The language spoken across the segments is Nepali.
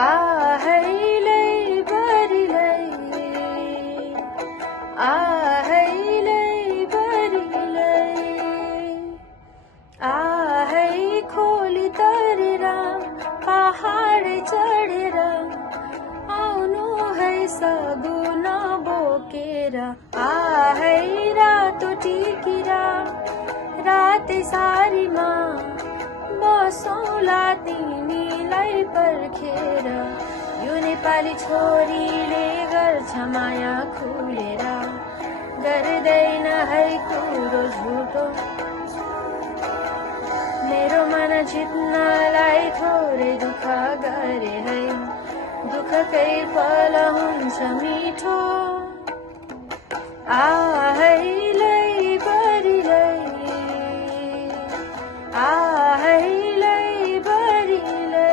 आहैलै बरिलै आहैलै बरिलै आहै खोली तरेर पहाड चढेर आउनु है सगुन बोकेर आहै रातो टिकिरा रातै सारीमा बसौँला तिमीलाई पर्खेर यो नेपाली छोरीले गर्छ माया खुलेर गर्दैन है कुरो झुटो मेरो मन जित्नलाई थोरै दुःख गरे है दुःखकै फल हुन्छ मिठो आहैलै बरिलै आहैलै बरिलै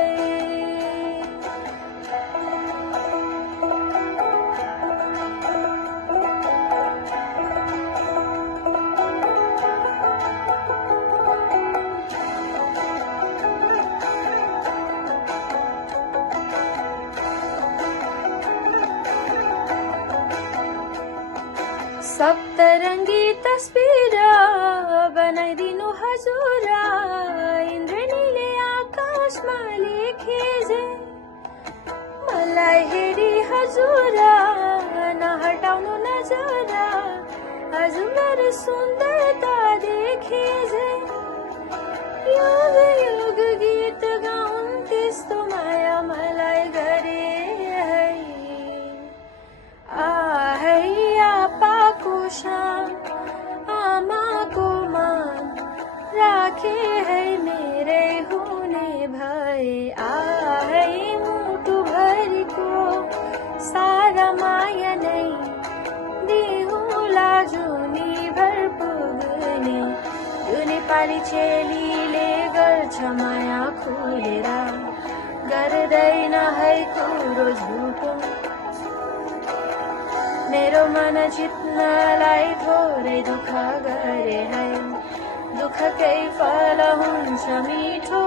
सप्तरङ्गी तस्बिर बनाइदिनु हजुर इन्द्रनीले आकाशमा लेखेजे मलाई हेरी हजुर नहटाउनु नजर हजुर सुन्दरता देखेजे युग युग गीत गाउँ त्यस्तो माया मलाई गरे है आहै आपाको शान आमाको मान राखे है मेरै हुने भए आहै मुटु भरिको सारा माया नै दिहुला जुनी भर पुग्ने यो नेपाली चेलीले गर्छ माया खुलेर गर्दैन है कुरो झुटो मेरो मन जित्नलाई थोरै दुःख गरे है दुःखकै फल हुन्छ मिठो